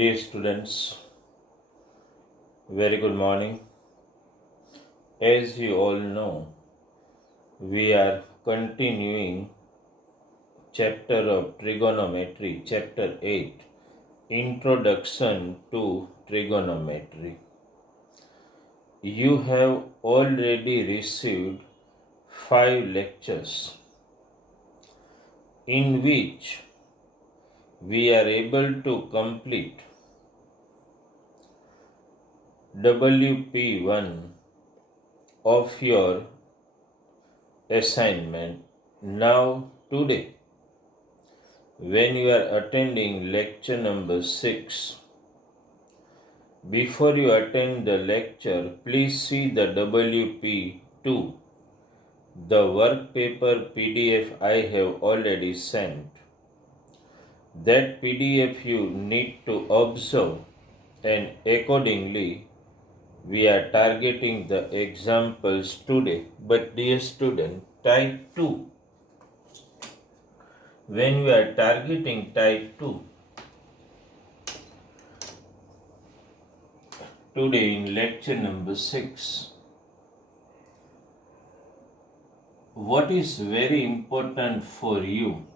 Dear students, very good morning. As you all know, we are continuing chapter of trigonometry, chapter 8, Introduction to Trigonometry. You have already received 5 lectures in which we are able to complete WP1 of your assignment. Now, today, when you are attending lecture number 6, before you attend the lecture, please see the WP2, the work paper PDF I have already sent. That PDF you need to observe, and accordingly we are targeting the examples today. But dear student, type 2, when we are targeting type 2, today in lecture number 6, what is very important for you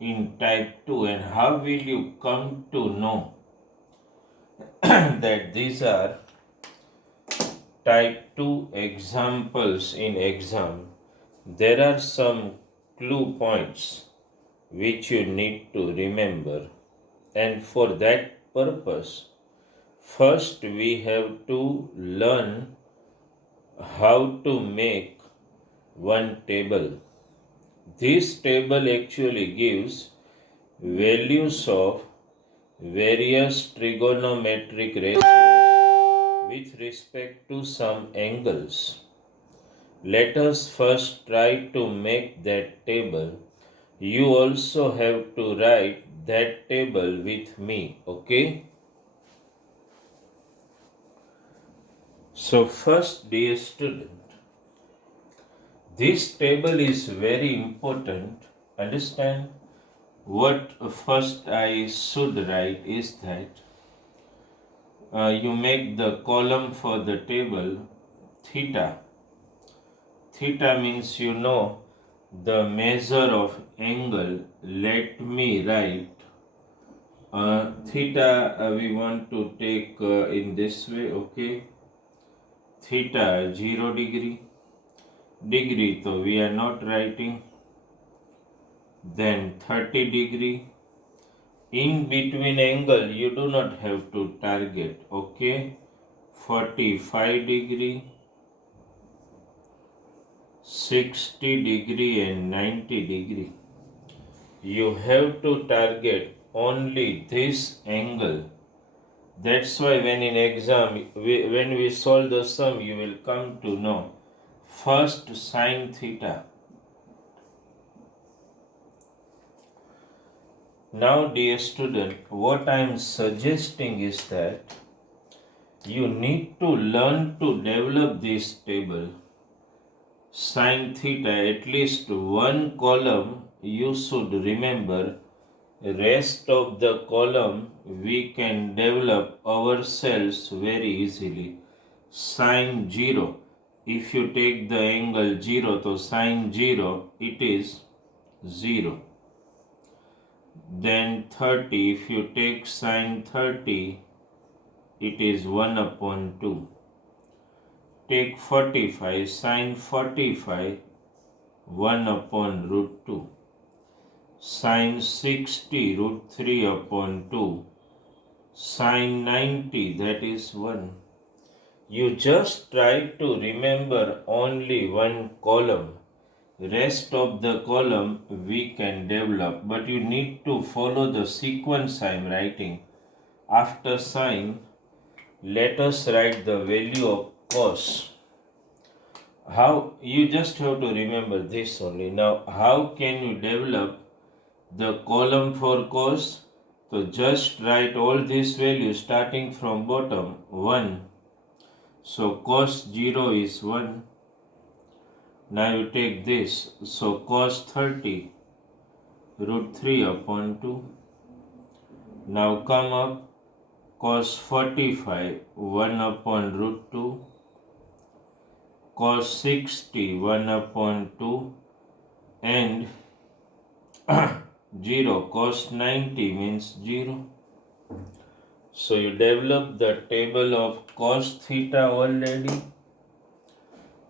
in type 2 and how will you come to know that these are type 2 examples in exam? There are some clue points which you need to remember, and for that purpose, first we have to learn how to make one table. This table actually gives values of various trigonometric ratios with respect to some angles. Let us first try to make that table. You also have to write that table with me, okay? So first, dear student, this table is very important. Understand? What first I should write is that you make the column for the table theta. Theta means you know the measure of angle. Let me write theta we want to take in this way, okay? Theta 0 degree. Degree, so we are not writing. Then 30 degree. In between angle you do not have to target, okay? 45 degree, 60 degree and 90 degree. You have to target only this angle. That's why when in exam, when we solve the sum, you will come to know. First, sine theta. Now, dear student, what I am suggesting is that you need to learn to develop this table. Sine theta, at least one column you should remember. Rest of the column we can develop ourselves very easily. Sine 0, if you take the angle 0, so sine 0 it is 0. Then 30, if you take sine 30, it is 1 upon 2. Take 45, sine 45, 1 upon root 2. Sine 60, root 3 upon 2. Sine 90, that is 1. You just try to remember only one column. Rest of the column we can develop, but you need to follow the sequence I am writing. After sine, let us write the value of cos. How? You just have to remember this only. Now, how can you develop the column for cos? So just write all these values starting from bottom 1. So cos 0 is 1. Now you take this. So cos 30 root 3 upon 2. Now come up, cos 45, 1 upon root 2, cos 60, 1 upon 2, and 0, cos 90 means 0. So you develop the table of cos theta already.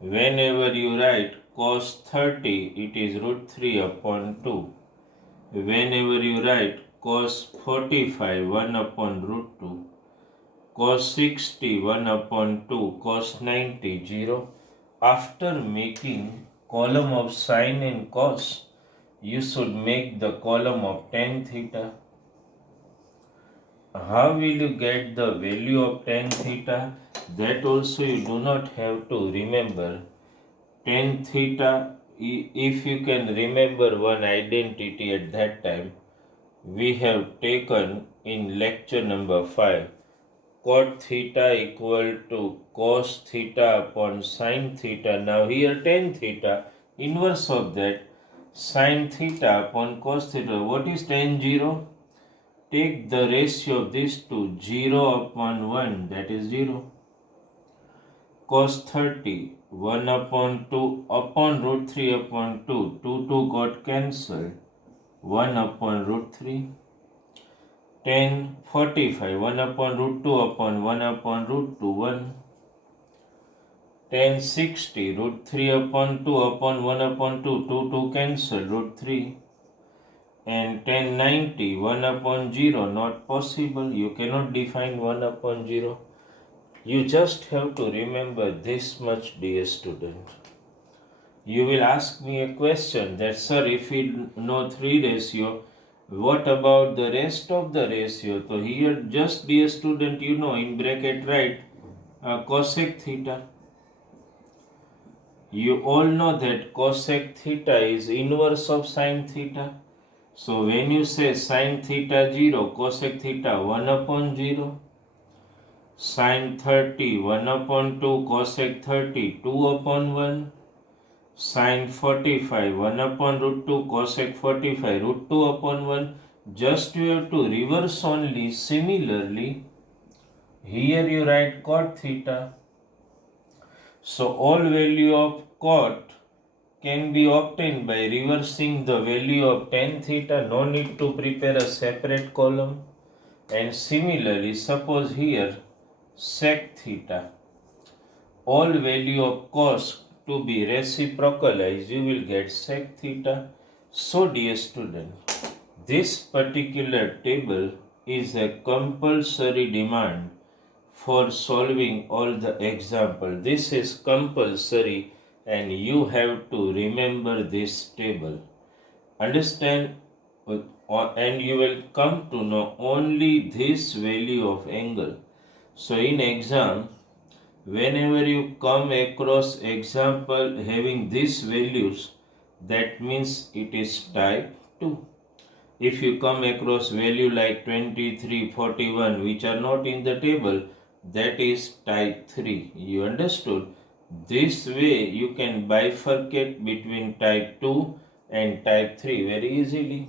Whenever you write cos 30, it is root 3 upon 2. Whenever you write cos 45, 1 upon root 2, cos 60, 1 upon 2, cos 90, 0. After making column of sine and cos, you should make the column of tan theta. How will you get the value of tan theta? That also you do not have to remember. Tan theta, if you can remember one identity at that time, we have taken in lecture number 5, cot theta equal to cos theta upon sin theta. Now here tan theta, inverse of that, sin theta upon cos theta. What is tan 0? Take the ratio of these two, 0 upon 1, that is 0. Cos 30, 1 upon 2 upon root 3 upon 2, 2 got cancelled, 1 upon root 3. Tan 45, 1 upon root 2 upon 1 upon root 2, 1. Tan 60, root 3 upon 2 upon 1 upon 2, 2 cancel, root 3. And tan 90, 1 upon 0, not possible. You cannot define 1 upon 0. You just have to remember this much, dear student. You will ask me a question that, sir, if we know 3 ratio, what about the rest of the ratio? So here just, dear student, you know, in bracket write cosec theta. You all know that cosec theta is inverse of sin theta. So when you say sin theta 0, cosec theta 1 upon 0. Sin 30, 1 upon 2, cosec 30, 2 upon 1. Sin 45, 1 upon root 2, cosec 45, root 2 upon 1. Just you have to reverse only. Similarly, here you write cot theta. So all value of cot can be obtained by reversing the value of tan theta. No need to prepare a separate column. And similarly, suppose here sec theta. All value of cos to be reciprocalized, you will get sec theta. So, dear student, this particular table is a compulsory demand for solving all the example. This is compulsory and you have to remember this table. Understand? And you will come to know only this value of angle. So, in exam, whenever you come across example having these values, that means it is type 2. If you come across value like 23, 41 which are not in the table, that is type 3. You understood? This way you can bifurcate between type 2 and type 3 very easily.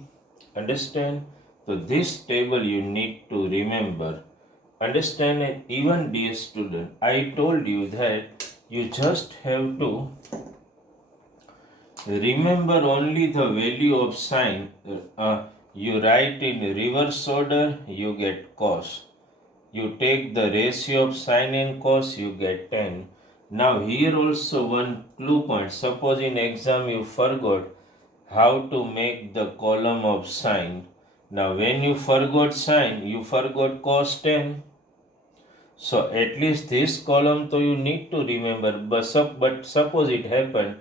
Understand? So this table you need to remember. Understand it? Even, dear student, I told you that you just have to remember only the value of sine. You write in reverse order, you get cos. You take the ratio of sine and cos, you get tan. Now here also one clue point. Suppose in exam you forgot how to make the column of sine. Now when you forgot sine, you forgot cos tan. So at least this column so you need to remember. But suppose it happened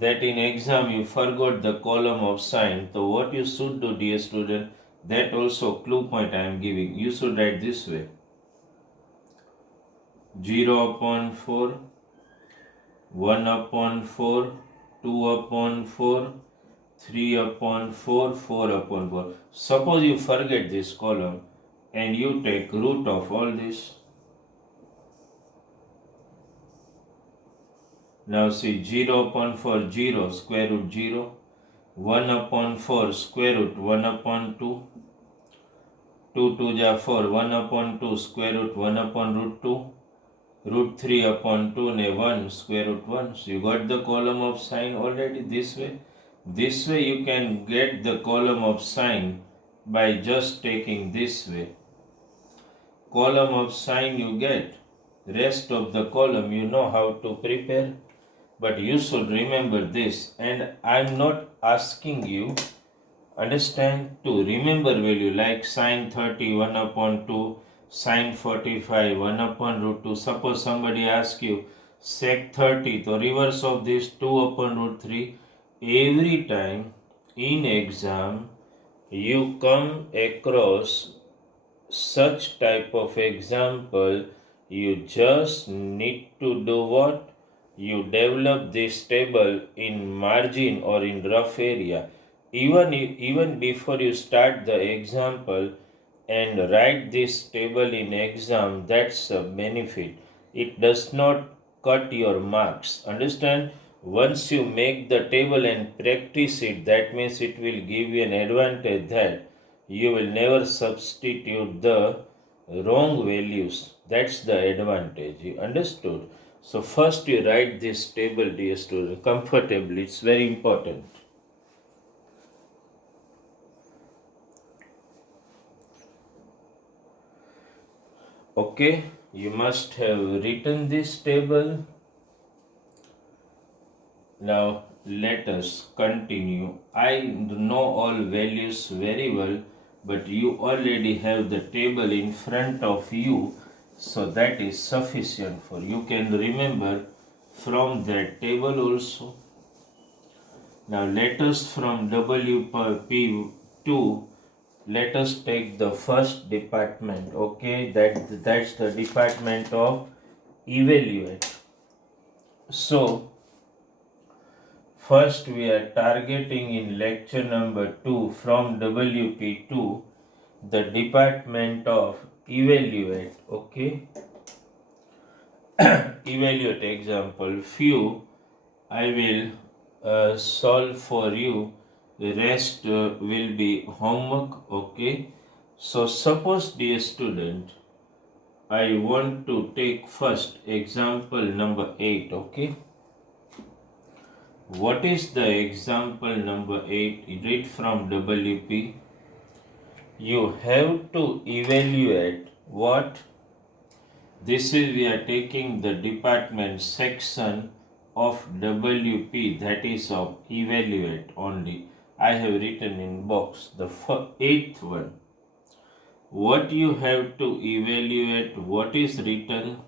that in exam you forgot the column of sine. So what you should do, dear student, that also clue point I am giving. You should write this way. 0 upon 4, 1 upon 4, 2 upon 4, 3 upon 4, 4 upon 4. Suppose you forget this column and you take root of all this. Now see, 0 upon 4, 0, square root 0. 1 upon 4, square root 1 upon 2. 2 2 ja 4, 1 upon 2 square root 1 upon root 2, root 3 upon 2 ne 1 square root 1. So you got the column of sine already this way. This way you can get the column of sine by just taking this way. Column of sine you get. Rest of the column you know how to prepare. But you should remember this, and I'm not asking you, understand, to remember value like sine 30 1 upon 2, sine 45 1 upon root 2. Suppose somebody asks you sec 30, the reverse of this 2 upon root 3. Every time in exam you come across such type of example, you just need to do what? You develop this table in margin or in rough area. Even before you start the example and write this table in exam, that's a benefit. It does not cut your marks. Understand? Once you make the table and practice it, that means it will give you an advantage that you will never substitute the wrong values. That's the advantage. You understood? So first you write this table, dear student, comfortably. It's very important. Okay, you must have written this table. Now let us continue. I know all values very well, but you already have the table in front of you, so that is sufficient for you. You can remember from that table also. Now let us from WP2, let us take the first department. Okay, that's the department of evaluate. So first we are targeting in lecture number 2 from WP2 the department of evaluate. Okay, evaluate example few I will solve for you, the rest will be homework. Okay, so suppose, dear student, I want to take first example number 8. Okay, what is the example number 8? Read from WP. You have to evaluate what? This is, we are taking the department section of WP, that is of evaluate only. I have written in box the 8th one. What you have to evaluate, what is written?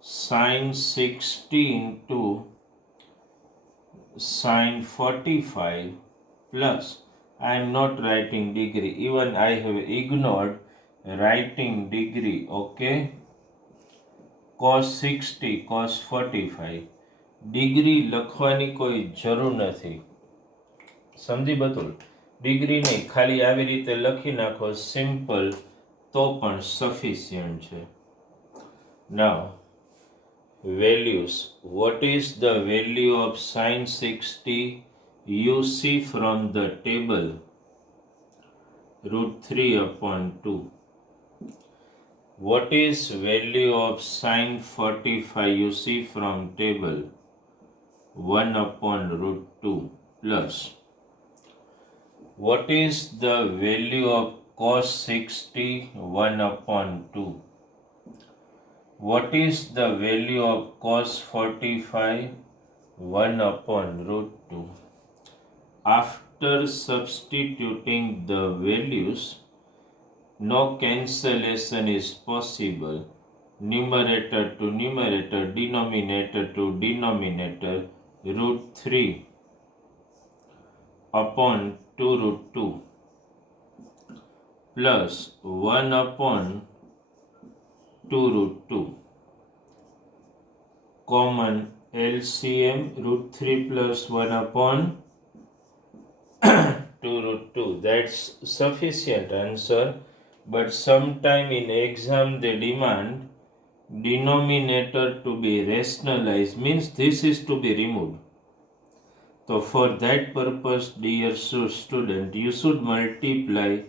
Sine 16 to sine 45 plus, I am not writing degree, even I have ignored writing degree. Okay, cos 60 cos 45 degree લખવાની કોઈ જરૂર નથી. સમજી બતુલ? Degree નહીં, ખાલી આવી રીતે લખી નાખો સિમ્પલ તો પણ સફિશિયન્ટ છે. નાઉ values. What is the value of sine 60? You see from the table root 3 upon 2. What is value of sine 45? You see from table 1 upon root 2 plus. What is the value of cos 60? 1 upon 2. What is the value of cos 45? 1 upon root 2. After substituting the values, no cancellation is possible. Numerator to numerator, denominator to denominator, root 3 upon 2 root 2 plus 1 upon 2 root 2. Common LCM, root 3 plus 1 upon 2 root 2. That's sufficient answer. But sometime in exam they demand denominator to be rationalized, means this is to be removed. So for that purpose, dear student, you should multiply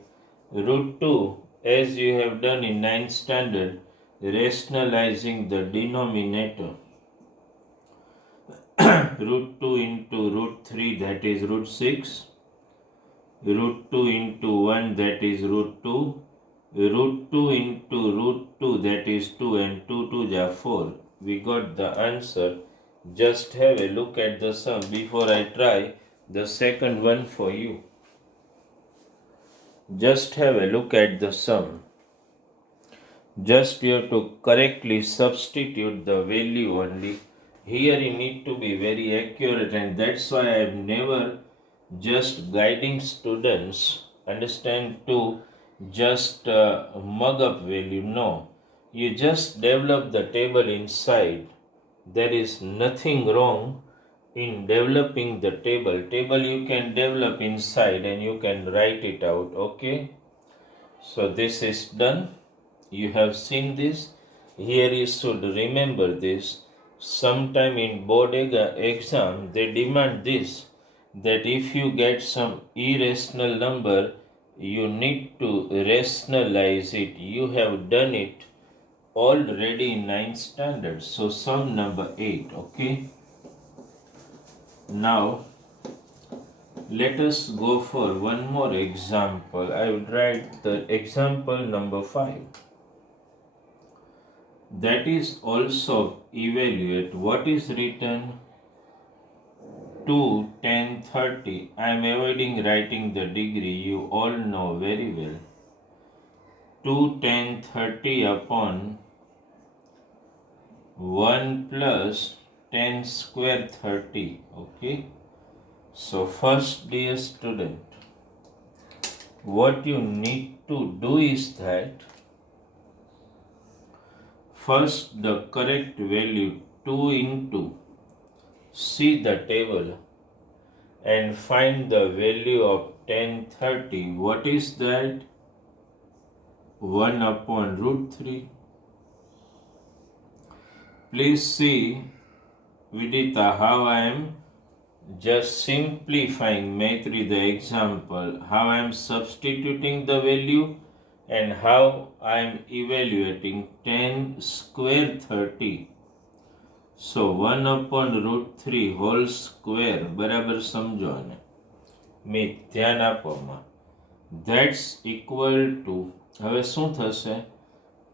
Root 2, as you have done in 9th standard, rationalizing the denominator. Root 2 into root 3, that is root 6. Root 2 into 1, that is root 2. Root 2 into root 2, that is 2, and 2 2s are 4. We got the answer. Just have a look at the sum before I try the second one for you. Just have a look at the sum. Just you have to correctly substitute the value only. Here you need to be very accurate, and that's why I am never just guiding students, understand, to just mug up value. No, you just develop the table inside. There is nothing wrong in developing the table you can develop inside and you can write it out. Okay, so this is done. You have seen this. Here you should remember this. Sometime in board exam they demand this, that if you get some irrational number you need to rationalize it. You have done it already in 9th standard. So sum number 8. Okay, now let us go for one more example. I will write the example number 5. That is also evaluate. What is written? 2, 10, 30. I am avoiding writing the degree. You all know very well. 2, 10, 30 upon 1 plus 10 square 30. Okay. So first, dear student, what you need to do is that first the correct value 2 into, see the table and find the value of 1030. What is that? 1 upon root 3. Please see, Vidita, how I am just simplifying Maitri the example, how I am substituting the value and how I am evaluating 10 square 30. So 1 upon root 3 whole square, બરાબર સમજો આને, મેં ધ્યાન આપવામાં, that's equal to, હવે શું થશે?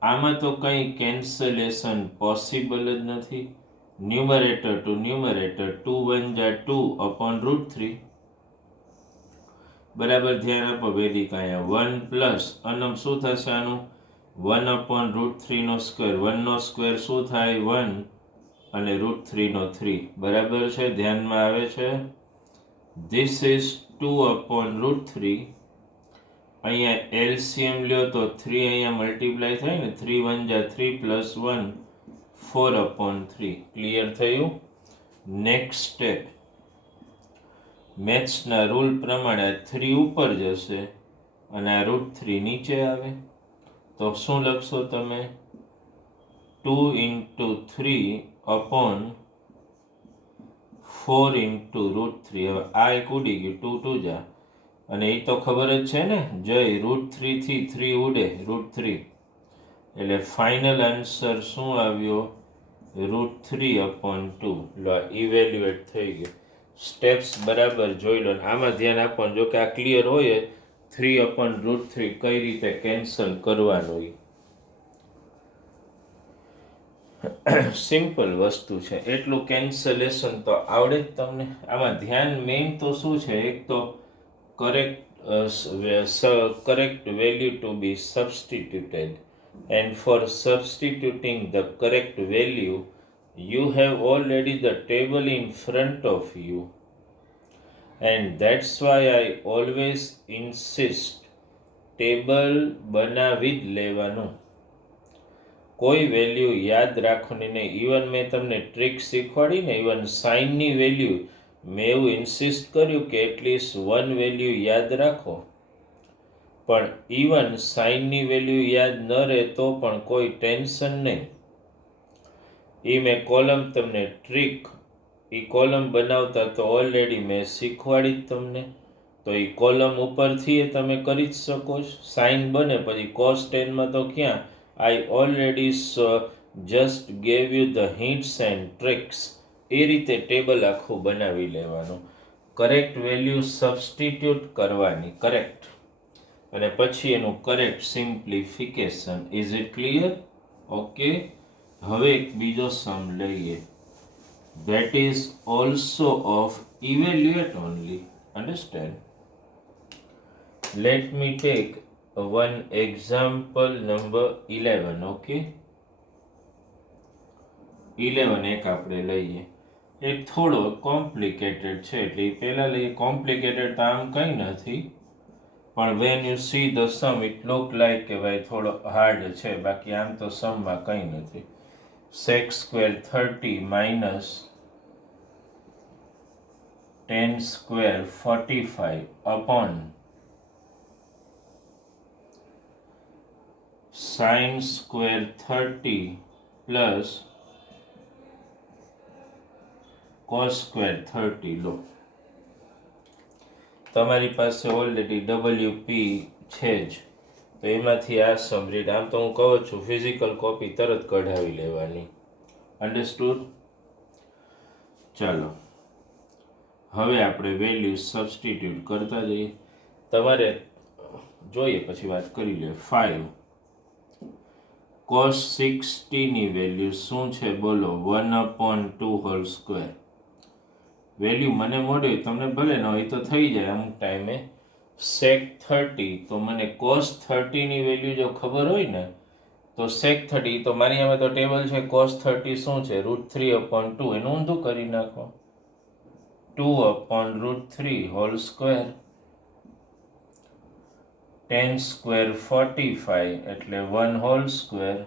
આમાં તો કંઈ કેન્સલેશન પોસિબલ જ નથી. ન્યુમરેટર ટુ ન્યુમરેટર, 2 1 જા 2 upon root 3. બરાબર ધ્યાન આપો વૈદિક. અહીંયા 1 પ્લસ અનમ શું થશે આનું? 1 upon root 3 નો સ્ક્વેર. 1 નો સ્ક્વેર શું થાય? 1 અને root 3 નો 3. બરાબર છે? ધ્યાનમાં આવે છે? This is 2 upon root 3. અહીંયા LCM લ્યો તો 3 અહીંયા મલ્ટીપ્લાય થાય ને, 3 1 જા 3 પ્લસ 1 4 upon 3. ક્લિયર થયું? નેક્સ્ટ સ્ટેપ, મેથ્સના રૂલ પ્રમાણે 3 ઉપર જશે અને આ રૂટ 3 નીચે આવે. તો શું લખશો તમે? 2 into 3 upon 4 into root 3. હવે આ એક ઉડી ગયું, 2 2 જા, અને એ તો ખબર જ છે ને, જય રૂટ 3 થી 3 ઉડે, રૂટ 3. એટલે ફાઇનલ આન્સર શું આવ્યો? Route 3 upon 2. લો, ઇવેલ્યુએટ થઈ ગયું. સ્ટેપ્સ બરાબર જોઈ લો. આમાં ધ્યાન આપવાનું, જો કે આ ક્લિયર હોય 3 upon root 3 કઈ રીતે કેન્સલ કરવાનું, સિમ્પલ વસ્તુ છે. એટલું કેન્સલેશન તો આવડે જ તમને. આમાં ધ્યાન મેઇન તો શું છે? એક તો correct value to be substituted, and for substituting the correct value you have already the table in front of you, and that's why I always insist table બનાવી જ લેવાનું. કોઈ વેલ્યુ યાદ રાખવાની નહીં. ઇવન મેં તમને ટ્રીક શીખવાડી ને, ઇવન સાઇનની વેલ્યુ મેં એવું ઇન્સિસ્ટ કર્યું કે એટલીસ્ટ 1 વેલ્યુ યાદ રાખો, પણ ઇવન સાઇનની વેલ્યુ યાદ ન રહે તો પણ કોઈ ટેન્શન નહીં. એ મેં કોલમ તમને ટ્રીક, એ કોલમ બનાવતા તો ઓલરેડી મેં શીખવાડી જ તમને. તો તો એ કોલમ ઉપરથી એ તમે કરી જ શકો છો. સાઇન બને પછી કોસ 10માં તો ક્યાં, I already just gave you the hints and tricks. એ રીતે ટેબલ આખું બનાવી લેવાનું, કરેક્ટ વેલ્યુ સબસ્ટિટ્યુટ કરવાની, કરેક્ટ, અને પછી એનું correct simplification. Is it clear? Okay. હવે એક બીજો સમ લઈએ, that is also of evaluate only. Understand? Let me take one example number 11. Okay, 11 એક આપણે લઈએ. એ થોડો કોમ્પ્લિકેટેડ છે એટલે પહેલા લઈએ. કોમ્પ્લિકેટેડ તો આમ કંઈ નથી, પણ when you see the sum it look like કે ભાઈ થોડો હાર્ડ છે, બાકી આમ તો સમમાં કંઈ નથી. sec square 30 minus 10 square 45 upon sin square 30 plus cos square 30. લો, તમારી પાસે ઓલરેડી WP છે જ, તો એમાંથી આ સમ રીડ. આમ તો હું કહું છું ફિઝિકલ કોપી તરત કઢાવી લેવાની. અન્ડરસ્ટુડ? ચાલો હવે આપણે વેલ્યુ સબસ્ટિટ્યુટ કરતા જઈએ. તમારે જોઈએ પછી વાત કરી લે. 5 cos 60 ની વેલ્યુ શું છે બોલો? 1/2 હોલ સ્ક્વેર. વેલ્યુ મને મળે, તમને ભલે ન હોય તો થઈ જાય અમુક ટાઈમે. sec 30, તો મને cos 30 ની વેલ્યુ જો ખબર હોય ને તો sec 30, તો મારી સામે તો ટેબલ છે. cos 30 શું છે? √3/2. એનું ઊંધું કરી નાખો, 2/√3 હોલ સ્ક્વેર. 10 સ્ક્વેર 45 એટલે 1 હોલ સ્ક્વેર.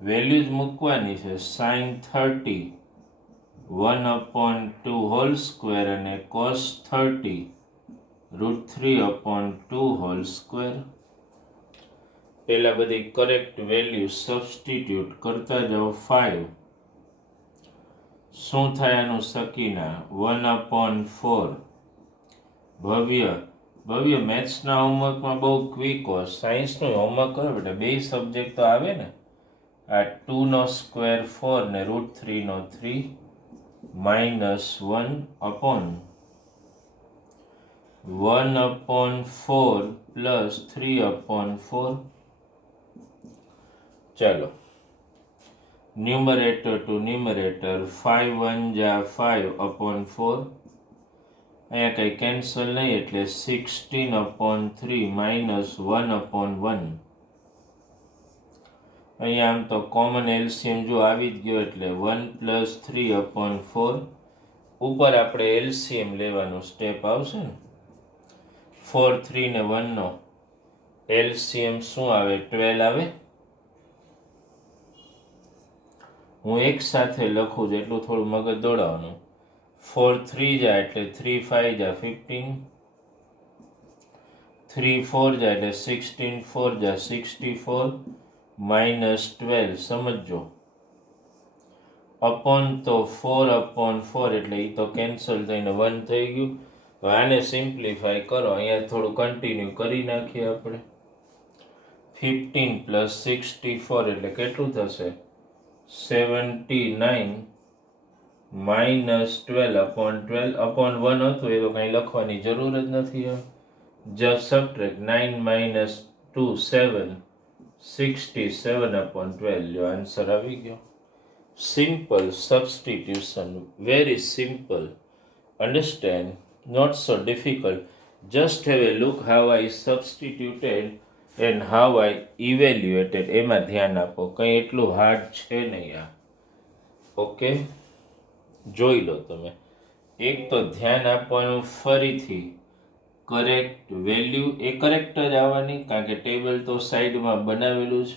વેલ્યુ જ મૂકવાની છે. sin 30 1/2 હોલ સ્ક્વેર અને cos 30 √3/2 હોલ સ્ક્વેર. પેલા બધી કરેક્ટ વેલ્યુ સબસ્ટિટ્યુટ કરતા જાઓ. 5 શું થાય આનું સકીના? 1/4. ભવ્ય મેથ્સના હોમવર્કમાં બહુ ક્વિક હોય. સાયન્સનું હોમવર્ક કરો બેટા, બે સબ્જેક્ટ તો આવે ને. આ 2 નો સ્ક્વેર 4 ને √3 નો 3 -1/4 પ્લસ 3/4. ચાલો ન્યુમરેટર ટુ ન્યુમરેટર, 5 1 જા 5/4. અહીંયા કંઈ કેન્સલ નહીં એટલે 16/3 -1/1. અહીંયા આમ તો કોમન એલસીએમ જો આવી જ ગયો એટલે 1 + 3/4. ઉપર આપણે એલસીએમ લેવાનું સ્ટેપ આવશે ને. 4 3 ને 1 નો એલસીએમ શું આવે? 12 આવે. હું એક સાથે લખું છું એટલું થોડું મગજ દોડાવવાનું. 4 3 જા એટલે 3 5 જા 15, 3 4 જા એટલે 16, 4 જા 64 -12. સમજો અપોન તો 4/4 એટલે એ તો કેન્સલ થઈને 1 થઈ ગયું. તો આને સિમ્પ્લિફાય કરો. અહીંયા થોડું કન્ટિન્યુ કરી નાખીએ આપણે. 15 + 64 એટલે કેટલું થશે? 79 -12/12. અપોન 1 હતું એ તો કંઈ લખવાની જરૂર જ નથી. Just subtract 9 - 2 7, 67/12. જો આન્સર આવી ગયો. Simple substitution, very simple. Understand? Not so difficult. Just have a look how I substituted and how I evaluated. એમાં ધ્યાન આપો, કંઈ એટલું હાર્ડ છે નહીં આ. ઓકે, જોઈ લો તમે. એક તો ધ્યાન આપવાનું ફરીથી, કરેક્ટ વેલ્યુ એ કરેક્ટ જ આવવાની, કારણ કે ટેબલ તો સાઈડમાં બનાવેલું છે.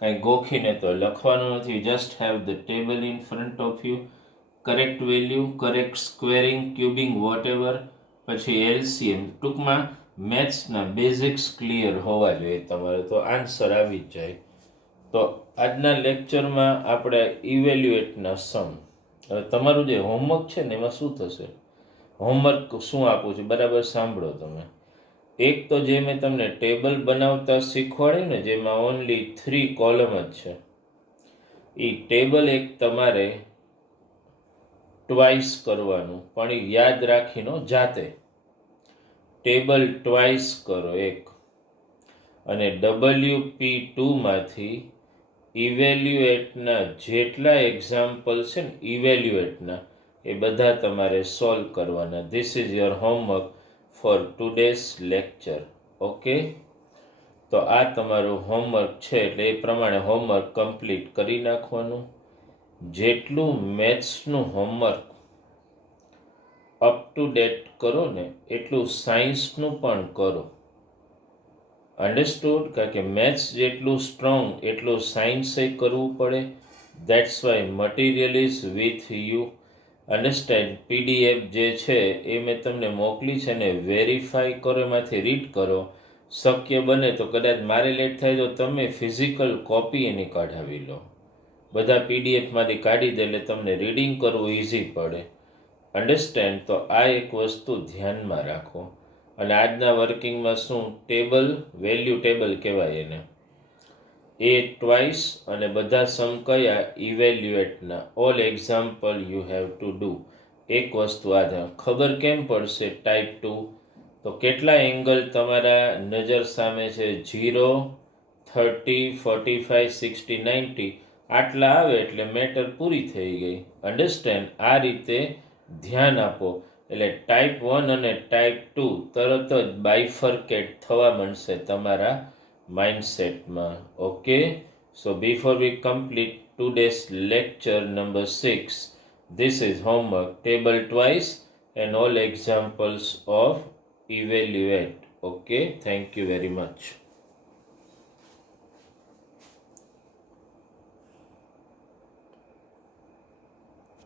કાંઈ ગોખીને તો લખવાનું નથી. Just have the table in front of you. Correct value, correct squaring, cubing, whatever, પછી એલસીએમ. ટૂંકમાં મેથ્સના બેઝિક્સ ક્લિયર હોવા જોઈએ તમારે, તો આન્સર આવી જ જાય. તો આજના લેક્ચરમાં આપણે ઇવેલ્યુએટના સમ. હવે તમારું જે હોમવર્ક છે ને એમાં શું થશે? હોમવર્ક શું આપું છું બરાબર સાંભળો તમે. એક તો જે મેં તમને ટેબલ બનાવતા શીખવાડ્યું ને, જેમાં ઓનલી 3 કોલમ જ છે, એ ટેબલ એક તમારે ટ્વાઇસ કરવાનું, પણ એ યાદ રાખીનો જાતે. ટેબલ ટ્વાઇસ કરો એક, અને WP2માંથી ઇવેલ્યુએટના જેટલા એક્ઝામ્પલ છે ને ઇવેલ્યુએટના, એ બધા તમારે સોલ્વ કરવાના. This is your homework four today's lecture. Okay, તો આ તમારું હોમવર્ક છે, એટલે એ પ્રમાણે હોમવર્ક કમ્પ્લીટ કરી નાખવાનું. જેટલું મેથ્સનું હોમવર્ક અપ ટુ ડેટ કરો ને, એટલું સાયન્સનું પણ કરો. અન્ડરસ્ટુડ? કારણ કે મેથ્સ જેટલું સ્ટ્રોંગ એટલું સાયન્સે કરવું પડે. That's why material is with you. Understand? PDF જે છે એ મેં તમને મોકલી છે ને, વેરીફાઈ કરો, એમાંથી રીડ કરો. શક્ય બને તો કદાચ મારે લેટ થાય તો તમે ફિઝિકલ કોપી એની કાઢાવી લો. બધા PDFમાંથી કાઢી દે એટલે તમને રીડિંગ કરવું ઇઝી પડે. અન્ડરસ્ટેન્ડ? તો આ એક વસ્તુ ધ્યાનમાં રાખો. અને આજના વર્કિંગમાં શું ટેબલ, વેલ્યુ ટેબલ કહેવાય એને, એ ટ્વાઇસ, અને બધા સમ કયા ઇવેલ્યુએટના. All example you have to do. એક વસ્તુ આ ખબર કેમ પડશે ટાઈપ 2? તો કેટલા એંગલ તમારા નજર સામે છે? 0, 30, 45, 60, 90. આટલા આવે એટલે મેટર પૂરી થઈ ગઈ. અન્ડરસ્ટેન્ડ? આ રીતે ધ્યાન આપો એટલે ટાઈપ 1 અને ટાઈપ 2 તરત જ બાયફર્કેટ થવા માંડશે તમારા માઇન્ડસેટમાં. Okay, so before we complete today's lecture number 6, this is homework, table twice and all examples of evaluate. Okay, thank you very much.